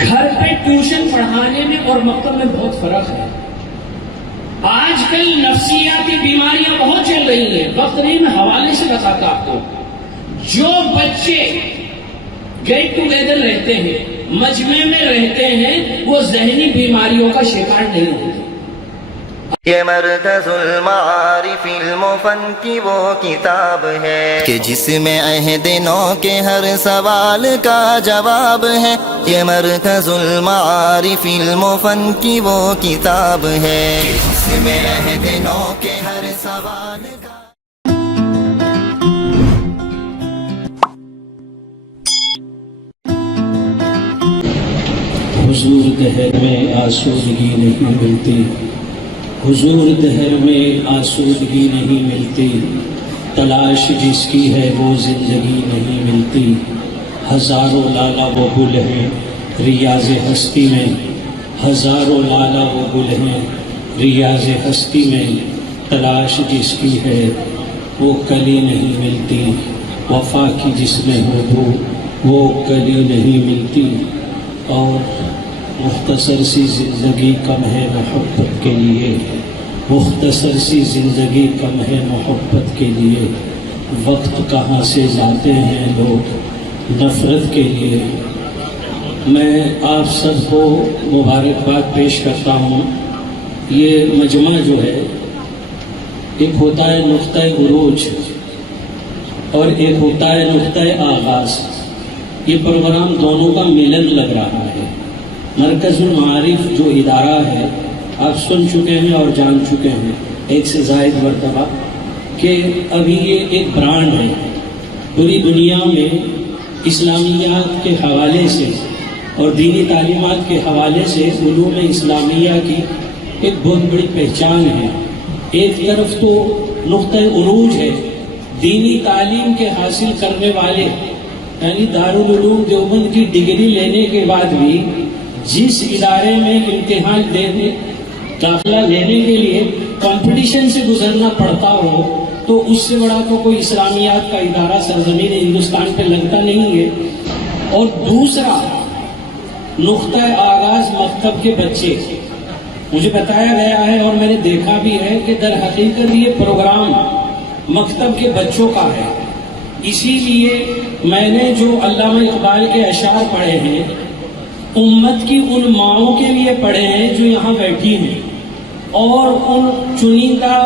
گھر پہ ٹیوشن پڑھانے میں اور مکتب میں بہت فرق ہے. آج کل نفسیاتی بیماریاں بہت چل رہی ہیں. وقت نہیں میں حوالے سے بتاتا آپ کو. جو بچے گیٹ ٹوگیدر رہتے ہیں, مجمع میں رہتے ہیں, وہ ذہنی بیماریوں کا شکار نہیں ہوتے. یہ مرکز المعارف المفن کی وہ کتاب ہے کہ جس میں عہد نو کے ہر سوال کا جواب ہے. یہ مرکز المعارف المفن کی وہ کتاب ہے کہ جس میں عہد نو کے ہر سوال کا. حضور دہر میں آسودگی نہیں ملتی, حضور دہر میں آسودگی نہیں ملتی, تلاش جس کی ہے وہ زندگی نہیں ملتی. ہزاروں لالا وہ گل ہیں ریاض ہستی میں, ہزاروں لالا وہ گل ہیں ریاض ہستی میں, تلاش جس کی ہے وہ کلی نہیں ملتی. وفا کی جس میں ہو وہ کلی نہیں ملتی. اور مختصر سی زندگی کم ہے محبت کے لیے, مختصر سی زندگی کم ہے محبت کے لیے. وقت کہاں سے لاتے ہیں لوگ نفرت کے لیے. میں آپ سب کو مبارکباد پیش کرتا ہوں. یہ مجمع جو ہے ایک ہوتا ہے نقطۂ عروج اور ایک ہوتا ہے نقطۂ آغاز. یہ پروگرام دونوں کا ملن لگ رہا ہے. مرکز المعارف جو ادارہ ہے آپ سن چکے ہیں اور جان چکے ہیں ایک سے زائد مرتبہ کہ ابھی یہ ایک برانڈ ہے. پوری دنیا میں اسلامیات کے حوالے سے اور دینی تعلیمات کے حوالے سے علوم اسلامیہ کی ایک بہت بڑی پہچان ہے. ایک طرف تو نقطۂ عروج ہے, دینی تعلیم کے حاصل کرنے والے یعنی دارالعلوم دیوبند کی ڈگری لینے کے بعد بھی جس ادارے میں امتحان دینے داخلہ لینے کے لیے کمپٹیشن سے گزرنا پڑتا ہو تو اس سے بڑا تو کوئی اسلامیات کا ادارہ سرزمین ہندوستان پہ لگتا نہیں ہے. اور دوسرا نقطۂ آغاز مکتب کے بچے. مجھے بتایا گیا ہے اور میں نے دیکھا بھی ہے کہ در حقیقت یہ پروگرام مکتب کے بچوں کا ہے. اسی لیے میں نے جو علامہ اقبال کے اشعار پڑھے ہیں امت کی ان ماؤں کے لیے پڑھے ہیں جو یہاں بیٹھی ہیں, اور ان چنندہ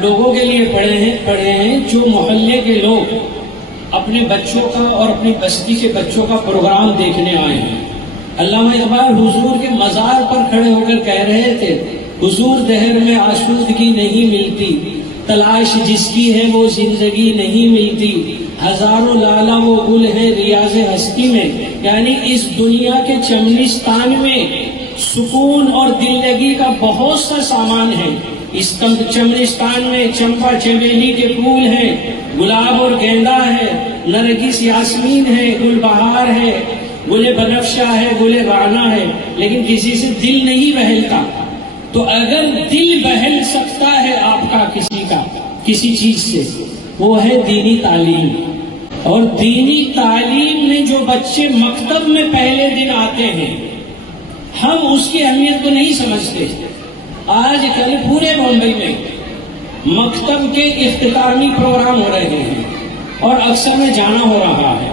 لوگوں کے لیے پڑھے ہیں جو محلے کے لوگ اپنے بچوں کا اور اپنی بستی کے بچوں کا پروگرام دیکھنے آئے ہیں. علامہ اقبال حضور کے مزار پر کھڑے ہو کر کہہ رہے تھے حضور دہر میں آسودگی نہیں ملتی, تلاش جس کی ہے وہ زندگی نہیں ملتی. ہزاروں لالا وہ گل ہے ریاض ہستی میں, یعنی اس دنیا کے چمنستان میں سکون اور دل لگی کا بہت سا سامان ہے. اس چمنستان میں چمپا چمیلی کے پھول ہیں, گلاب اور گیندا ہے, نرگس یاسمین ہے, گل بہار ہے, گل بنفشہ ہے, گل رانا ہے, لیکن کسی سے دل نہیں بہلتا. تو اگر دل بہل سکتا ہے آپ کا کسی چیز سے وہ ہے دینی تعلیم. اور دینی تعلیم میں جو بچے مکتب میں پہلے دن آتے ہیں ہم اس کی اہمیت کو نہیں سمجھتے. آج کل پورے بمبئی میں مکتب کے اختتامی پروگرام ہو رہے ہیں اور اکثر میں جانا ہو رہا ہے.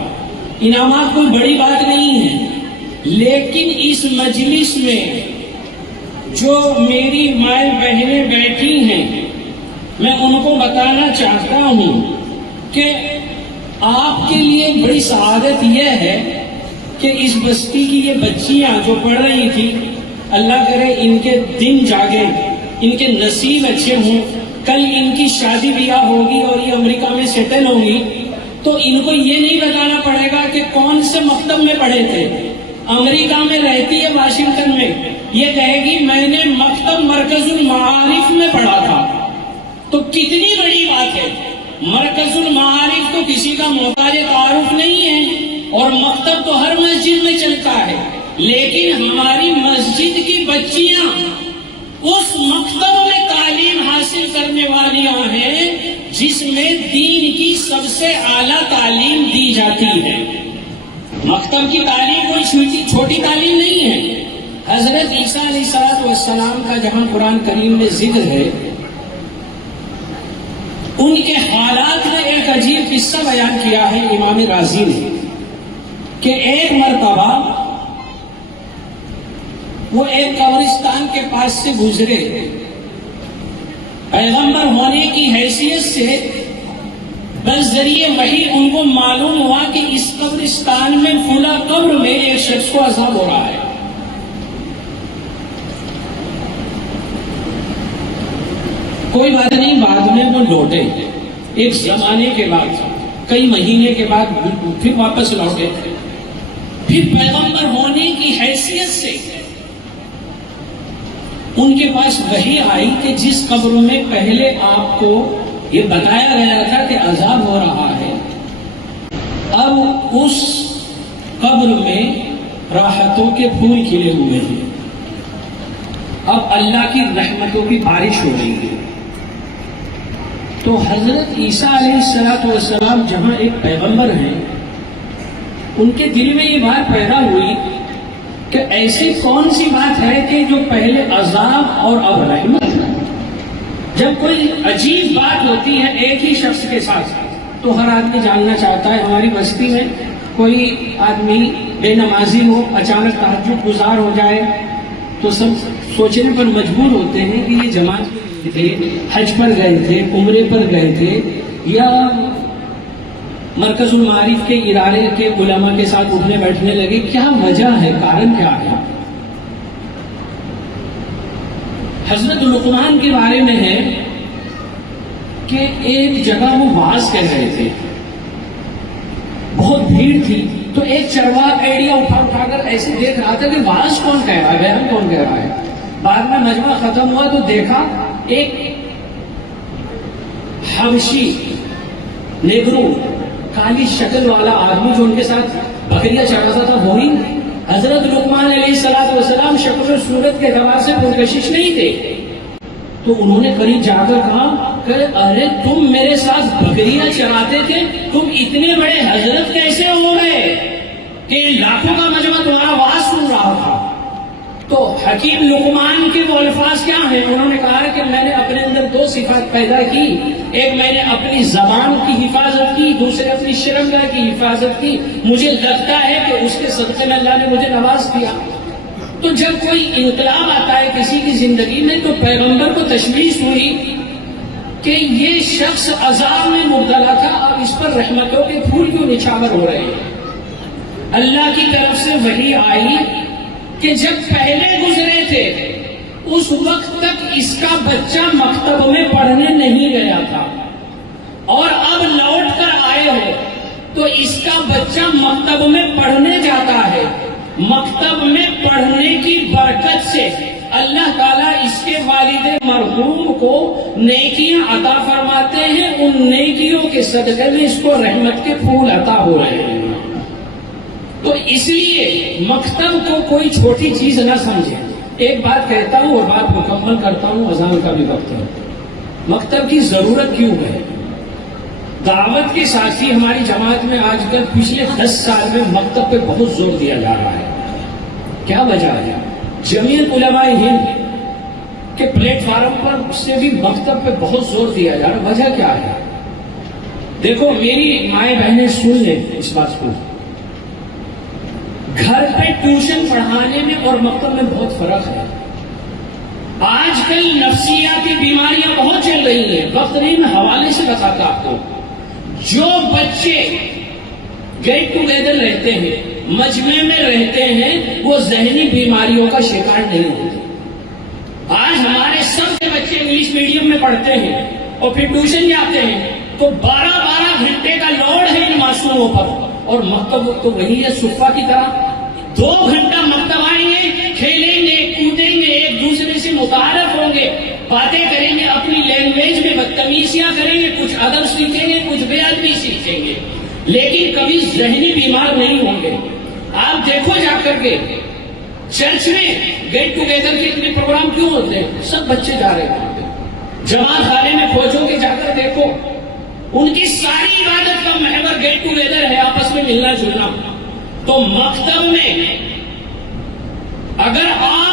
انعامات کوئی بڑی بات نہیں ہے, لیکن اس مجلس میں جو میری مائیں بہنیں بیٹھی ہیں میں ان کو بتانا چاہتا ہوں کہ آپ کے لیے بڑی سعادت یہ ہے کہ اس بستی کی یہ بچیاں جو پڑھ رہی تھی اللہ کرے ان کے دن جاگے, ان کے نصیب اچھے ہوں, کل ان کی شادی بیاہ ہوگی اور یہ امریکہ میں سیٹل ہوگی تو ان کو یہ نہیں بتانا پڑے گا کہ کون سے مکتب میں پڑھے تھے. امریکہ میں رہتی ہے واشنگٹن میں, یہ کہے گی میں نے مکتب مرکز المعارف میں پڑھا تھا. تو کتنی بڑی بات ہے. مرکز المعارف تو کسی کا محتاج تعارف نہیں ہے اور مکتب تو ہر مسجد میں چلتا ہے, لیکن ہماری مسجد کی بچیاں اس مکتب میں تعلیم حاصل کرنے والیاں ہیں جس میں دین کی سب سے اعلیٰ تعلیم دی جاتی ہے. مکتب کی تعلیم کوئی چھوٹی تعلیم نہیں ہے. حضرت عیسیٰ علیہ السلام کا جہاں قرآن کریم میں ذکر ہے، ان کے حالات میں ایک عجیب قصہ بیان کیا ہے امام رازی نے کہ ایک مرتبہ وہ ایک قبرستان کے پاس سے گزرے، پیغمبر ہونے کی حیثیت سے بذریعہ وحی ان کو معلوم ہوا کہ اس قبرستان میں فلاں قبر میں ایک شخص کو عذاب ہو رہا ہے۔ کوئی بات نہیں، بعد میں وہ لوٹے، ایک زمانے کے بعد، کئی مہینے کے بعد پھر واپس لوٹے، پھر پیغمبر ہونے کی حیثیت سے ان کے پاس وحی آئی کہ جس قبر میں پہلے آپ کو یہ بتایا گیا تھا کہ عذاب ہو رہا ہے، اب اس قبر میں راحتوں کے پھول کھلے ہوئے ہیں، اب اللہ کی رحمتوں کی بارش ہو رہی ہے۔ تو حضرت عیسیٰ علیہ السلام جہاں ایک پیغمبر ہیں، ان کے دل میں یہ بات پیدا ہوئی کہ ایسی کون سی بات ہے کہ جو پہلے عذاب اور اب رحمت ہے۔ جب کوئی عجیب بات ہوتی ہے ایک ہی شخص کے ساتھ تو ہر آدمی جاننا چاہتا ہے۔ ہماری بستی میں کوئی آدمی بے نمازی ہو، اچانک تہجد گزار ہو جائے تو سب سوچنے پر مجبور ہوتے ہیں کہ یہ جماعت میں تھے، حج پر گئے تھے، عمرے پر گئے تھے، یا مرکز المعارف کے ادارے کے علماء کے ساتھ اٹھنے بیٹھنے لگے، کیا وجہ ہے، کارن کیا ہے؟ حضرت لقمان کے بارے میں ہے کہ ایک جگہ وہ واعظ کر رہے تھے، بہت بھیڑ تھی، تو ایک چرواہ ایڑیا اٹھا کر ایسے دیکھ رہا تھا کہ واعظ کون کہہ رہا ہے، بیان کون کہہ رہا ہے۔ بعد میں مجمع ختم ہوا تو دیکھا ایک حبشی نیگرو کالی شکل والا آدمی جو ان کے ساتھ بکریاں چراتا تھا، وہی حضرت لقمان علیہ السلام شکل و صورت کے اعتبار سے پرکشش نہیں تھے۔ تو انہوں نے قریب جا کر کہا کہ ارے تم میرے ساتھ بکریاں چراتے تھے، تم اتنے بڑے حضرت کیسے ہو گئے کہ لاکھوں کا مجمع تمہارا واعظ سن رہا تھا؟ تو حکیم لقمان کے وہ الفاظ کیا ہیں؟ انہوں نے کہا کہ میں نے اپنے اندر دو صفات پیدا کی، ایک میں نے اپنی زبان کی حفاظت کی، دوسرے اپنی شرمگاہ کی حفاظت کی، مجھے لگتا ہے کہ اس کے صدقے میں اللہ نے مجھے نواز دیا۔ تو جب کوئی انقلاب آتا ہے کسی کی زندگی میں تو پیغمبر کو تشویش ہوئی کہ یہ شخص عذاب میں مبتلا تھا، اب اس پر رحمتوں کے پھول کیوں نچھاور ہو رہے ہیں؟ اللہ کی طرف سے وحی آئی کہ جب پہلے گزرے تھے اس وقت تک اس کا بچہ مکتب میں پڑھنے نہیں گیا تھا، اور اب لوٹ کر آئے ہو تو اس کا بچہ مکتب میں پڑھنے جاتا ہے۔ مکتب میں پڑھنے کی برکت سے اللہ تعالیٰ اس کے والد مرحوم کو نیکیاں عطا فرماتے ہیں، ان نیکیوں کے صدقے میں اس کو رحمت کے پھول عطا ہو رہے ہیں۔ تو اس لیے مکتب کو کوئی چھوٹی چیز نہ سمجھے۔ ایک بات کہتا ہوں اور بات مکمل کرتا ہوں، اذان کا بھی وقت ہے۔ مکتب کی ضرورت کیوں ہے؟ دعوت کے ساتھی ہماری جماعت میں آج کل پچھلے 10 سال میں مکتب پہ بہت زور دیا جا رہا ہے۔ کیا وجہ ہے؟ جمعیت علماء ہند کے پلیٹ فارم پر سے بھی مکتب پہ بہت زور دیا جا رہا ہے۔ وجہ کیا ہے؟ دیکھو، میری مائیں بہنیں سن لیں اس بات کو، گھر پہ ٹیوشن پڑھانے میں اور مکتب میں بہت فرق ہے۔ آج کل نفسیاتی بیماریاں بہت چل رہی ہیں، وقت نہیں میں حوالے سے بتاتا آپ کو۔ جو بچے گیٹ ٹوگیدر رہتے ہیں، مجمع میں رہتے ہیں، وہ ذہنی بیماریوں کا شکار نہیں ہوتے۔ آج ہمارے سب کے بچے انگلش میڈیم میں پڑھتے ہیں اور پھر ٹیوشن جاتے ہیں تو 12 گھنٹے کا لوڈ ہے ان معصوموں پر، اور مکتب تو وہی ہے صفہ کی طرح۔ 2 گھنٹہ مکتب آئیں گے، کھیلیں گے، کودیں گے، ایک دوسرے سے متعارف ہوں گے، باتیں کریں گے، اپنی لینگویج میں بدتمیزیاں کریں گے، کچھ ادب سیکھیں گے، کچھ بے ادبی سیکھیں گے، لیکن کبھی ذہنی بیمار نہیں ہوں گے۔ آپ دیکھو جا کر کے چرچ میں گیٹ ٹوگیدر کے اتنے پروگرام کیوں ہوتے ہیں؟ سب بچے جا رہے ہیں۔ جماعت خانے میں کھوجوں کے جا کر دیکھو، ان کی ساری عبادت کا محور گیٹ ٹوگیدر ہے، آپس میں ملنا جلنا۔ تو مکتب میں اگر آپ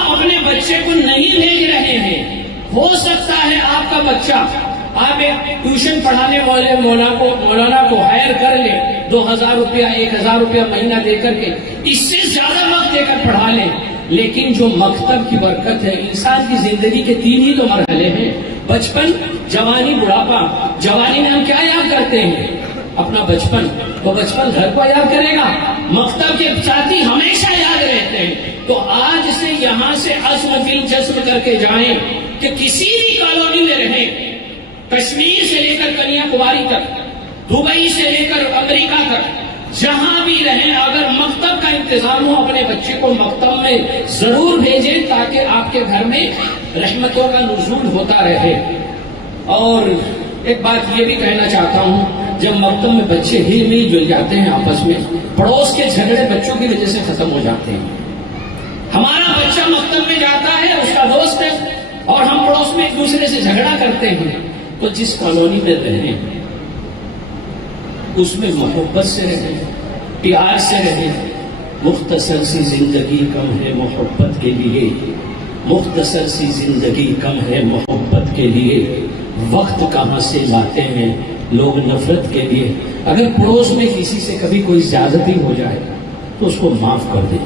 بچے کو نہیں بھیج رہے ہیں، ہو سکتا ہے آپ کا بچہ، آپ ایک ٹیوشن پڑھانے والے مولانا کو ہائر کر لیں، 2000 روپیہ 1000 روپیہ مہینہ دے کر کے، اس سے زیادہ وقت دے کر پڑھا لیں، لیکن جو مکتب کی برکت ہے، انسان کی زندگی کے 3 ہی تو مرحلے ہیں، بچپن، جوانی، بڑھاپا۔ جوانی میں ہم کیا یاد کرتے ہیں؟ اپنا بچپن، تو بچپن گھر کو یاد کرے گا، مکتب کے ساتھی ہمیشہ یاد رہتے ہیں۔ تو آج سے یہاں سے عزم دل جزم کر کے جائیں کہ کسی بھی کالونی میں رہیں، کشمیر سے لے کر کنیا کماری تک، دبئی سے لے کر امریکہ تک، جہاں بھی رہیں، اگر مکتب کا انتظام ہو، اپنے بچے کو مکتب میں ضرور بھیجیں تاکہ آپ کے گھر میں رحمتوں کا نزول ہوتا رہے۔ اور ایک بات یہ بھی کہنا چاہتا ہوں، جب مکتب میں بچے ہل مل جل جاتے ہیں آپس میں، پڑوس کے جھگڑے بچوں کی وجہ سے ختم ہو جاتے ہیں۔ ہمارا بچہ مکتب میں جاتا ہے، اس کا دوست ہے، اور ہم پڑوس میں ایک دوسرے سے جھگڑا کرتے ہیں، تو جس کالونی میں رہیں اس میں محبت سے رہیں، پیار سے رہیں۔ مختصر سی زندگی کم ہے محبت کے لیے، مختصر سی زندگی کم ہے محبت کے لیے، وقت کہاں سے لاتے ہیں لوگ نفرت کے لیے۔ اگر پڑوس میں کسی سے کبھی کوئی زیادتی ہو جائے تو اس کو معاف کر دیں۔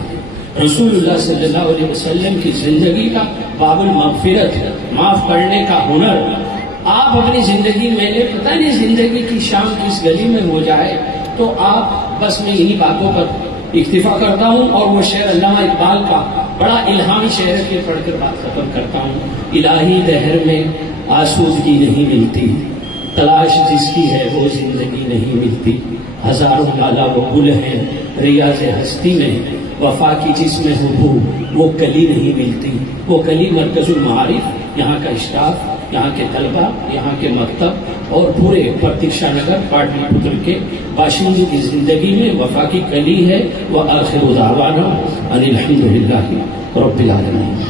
رسول اللہ صلی اللہ علیہ وسلم کی زندگی کا باب المغفرت، معاف کرنے کا ہنر، آپ اپنی زندگی میں لے، پتہ نہیں زندگی کی شام کس گلی میں ہو جائے، تو آپ بس میں انہی باتوں پر اکتفا کرتا ہوں، اور وہ شعر علامہ اقبال کا بڑا الہامی شعر کے پڑھ کر بات ختم کرتا ہوں۔ الہی دہر میں آسودگی نہیں ملتی، تلاش جس کی ہے وہ زندگی نہیں ملتی، ہزاروں مالا وہ گل ہیں ریاض ہستی میں، وفا کی جس میں ہو وہ کلی نہیں ملتی۔ وہ کلی مرکز المعارف، یہاں کا اسٹاف، یہاں کے طلبہ، یہاں کے مکتب اور پورے پرتیکشا نگر پاٹلی پتر کے باشندوں کی زندگی میں وفا کی کلی ہے۔ وآخر دعوانا ان الحمد للہ رب العالمین۔